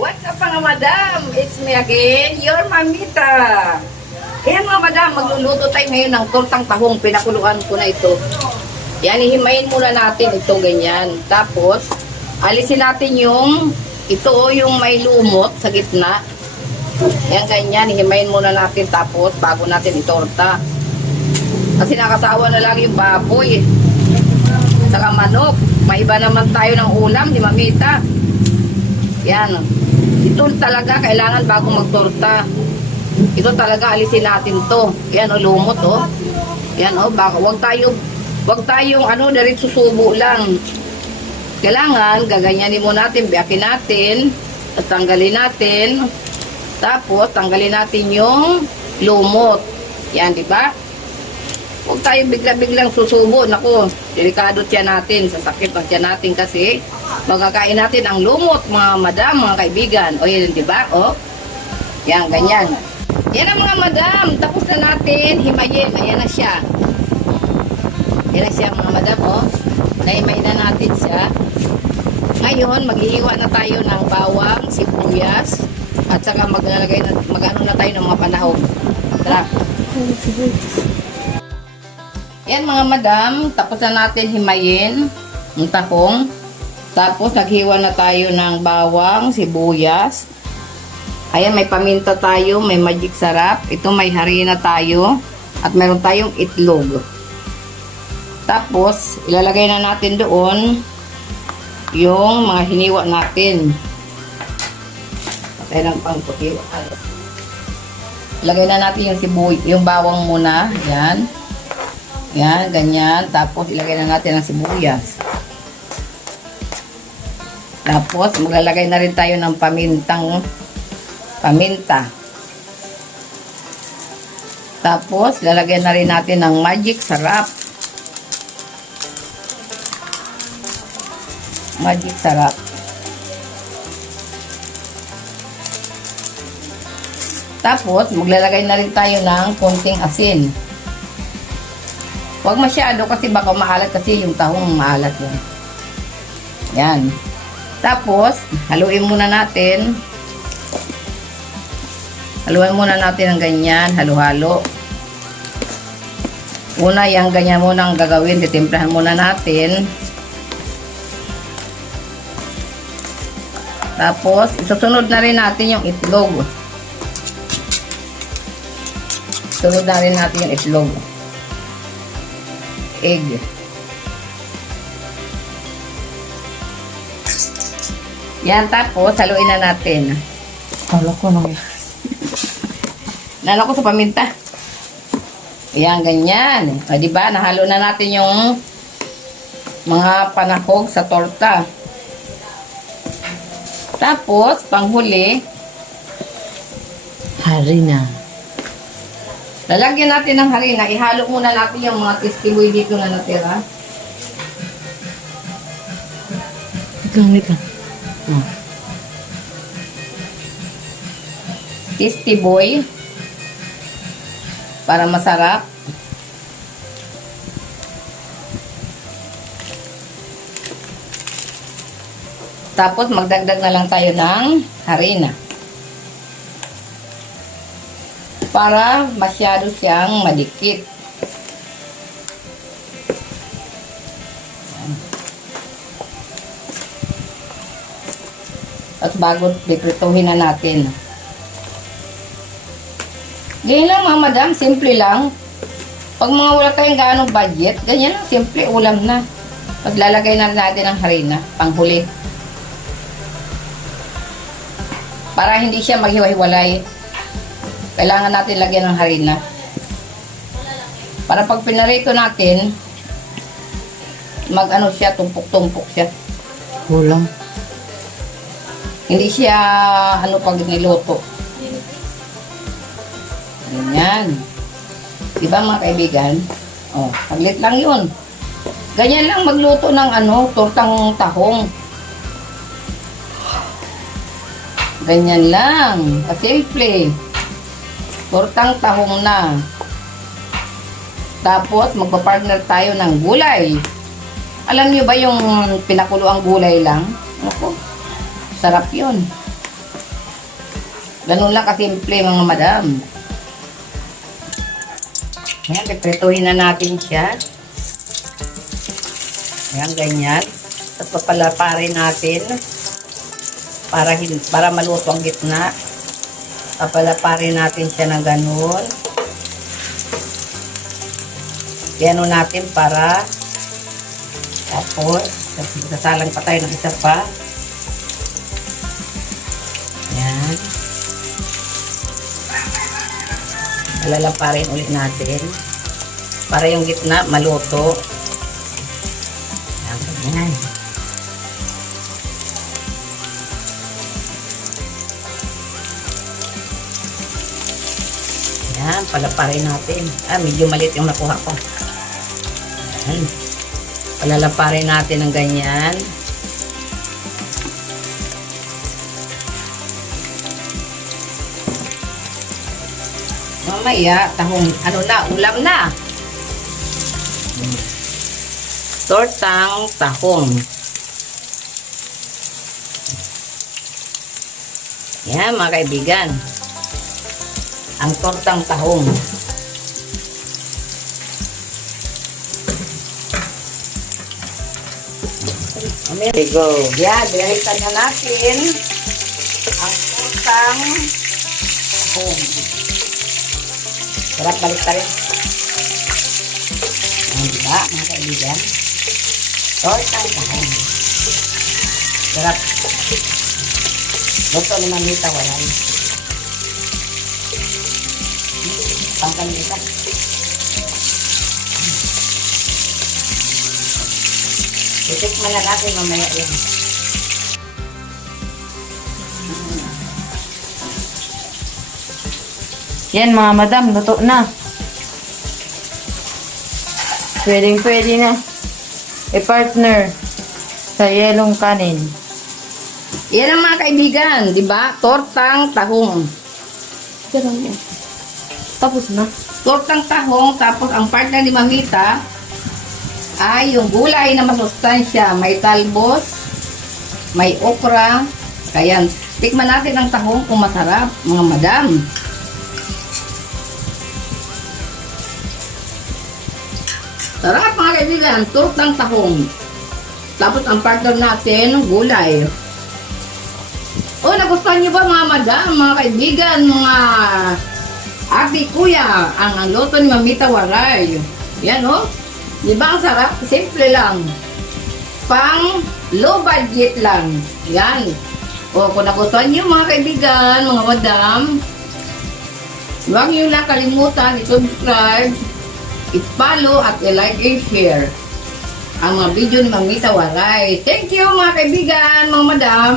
What's up mga madam? It's me again, your mamita. Kaya mga madam, magluluto tayo ngayon ng tortang tahong. Pinakuluan ko na ito. Yan, ihimayin muna natin ito ganyan. Tapos, alisin natin yung yung may lumot sa gitna. Yan ganyan, ihimayin muna natin tapos bago natin itorta. Kasi nakasawa na lang yung baboy. Saka manok. Maiba naman tayo ng ulam, di mamita. Yan. Ito talaga kailangan bago magtorta. Ito talaga alisin natin to. Yan o, lumot o. Yan o, baka wag tayong diretso subo lang. Kailangan gaganyanin mo natin, biyakin natin, at tanggalin natin. Tapos tanggalin natin yung lumot. Yan, di ba? Huwag tayo bigla-biglang susubo. Naku, delikado tiyan natin. Sasakit ang tiyan natin kasi magkakain natin ang lumot, mga madam, mga kaibigan. O yan, di ba? O, yan, ganyan. Yan ang mga madam. Tapos na natin himayin. Ayan na siya. Yan na siya, mga madam. O, nahimayin na natin siya. Ngayon, maghihiwa na tayo ng bawang, sibuyas, at saka mag-ano na tayo ng mga panahon. Tara. Yan mga madam, tapos na natin himayin ang tahong. Tapos naghiwa na tayo ng bawang, sibuyas. Ayan, may paminta tayo, may magic sarap. Ito may harina tayo at meron tayong itlog. Tapos ilalagay na natin doon yung mga hiniwa natin. Patay ng pangkutiwa. Ilagay na natin yung bawang muna. Yan. Yan, ganyan. Tapos, ilagay na natin ang sibuyas. Tapos, maglalagay na rin tayo ng paminta. Tapos, lalagyan na rin natin ng magic sarap. Magic sarap. Tapos, maglalagay na rin tayo ng konting asin. Huwag masyado kasi baka maalat kasi yung tahong maalat yan. Yan. Tapos, haluin muna natin. Haluin muna natin ng ganyan. Halo-halo. Una, yung ganyan muna ang gagawin. Titimplahan muna natin. Tapos, isusunod na rin natin yung itlog. Sunod na rin natin yung itlog. Egg. Yan, tapos haluin na natin. Kala ko nang Nalo ko sa paminta. Ayan, ganyan. O, diba? Nahalo na natin yung mga panahog sa torta. Tapos, panghuli, harina. lalagyan natin ng harina. Ihalo muna natin yung mga kiskiboy dito na natira. Wait lang. Oh. Kiskiboy. Para masarap. Tapos magdagdag na lang tayo ng harina. Para masyado siyang madikit. At bago piprituhin na natin. Ganyan lang mga madam, simple lang. Pag mga wala kayong gaano budget, ganyan lang, simple ulam na. Paglalagay na natin ng harina, panghuli. Para hindi siya maghiwa-hiwalay. Kailangan natin lagyan ng harina. Para pag pinarito natin, mag-ano siya, tumpok-tumpok siya. Kulang. Hindi siya, pag niluto. Ganyan. Diba mga kaibigan? O, saglit lang yun. Ganyan lang magluto ng tortang tahong. Ganyan lang. Kasimple. Tortang tahong na. Tapos, magpa-partner tayo ng gulay. Alam nyo ba yung pinakulo ang gulay lang? Ako, sarap yun. Ganun lang kasimple mga madam. Ayan, piprituhin na natin siya. Ayan, ganyan. At papalaparin natin para maluto ang gitna. Papalaparin natin siya ng ganun. Piano natin para tapos sasalang pa tayo ng isa pa. Ayan. Palalaparin ulit natin para yung gitna maluto. Ayan, ganyan. Ayan, palaparin natin. Medyo maliit yung nakuha ko. Ayan. Palalaparin natin ng ganyan. Mamaya, ulam na. Tortang tahong. Yan mga kaibigan. Ang tortang tahong. There we go. Yan, binahitan na natin ang tortang tahong. Sarap balik pa rin. Ayan, diba, mga kaibigan? Tortang tahong. Sarap. Luto ni Mamita, walay. Pangkan kita. Titikman na natin mamaya yan. Yan mga madam, luto na. Pwede na. I-partner sa yelong kanin. Yan ang mga kaibigan, di ba? Tortang tahong. Tapos na. Tortang tahong, tapos ang partner ni Mamita ay yung gulay na masustansya. May talbos, may okra. Kaya, tikman natin ang tahong kung masarap, mga madam. Sarap mga kaibigan, tortang tahong. Tapos ang partner natin, gulay. Nagustuhan niyo ba mga madam, mga kaibigan, mga ate, kuya, ang luto ni Mamita Waray. Yan Di ba ang sarap? Simple lang. Pang low budget lang. Yan. Kung nagustuhan niyo mga kaibigan, mga madam, huwag niyo lang kalimutan i-subscribe, i-follow at i-like and share ang mga video ni Mamita Waray. Thank you mga kaibigan, mga madam.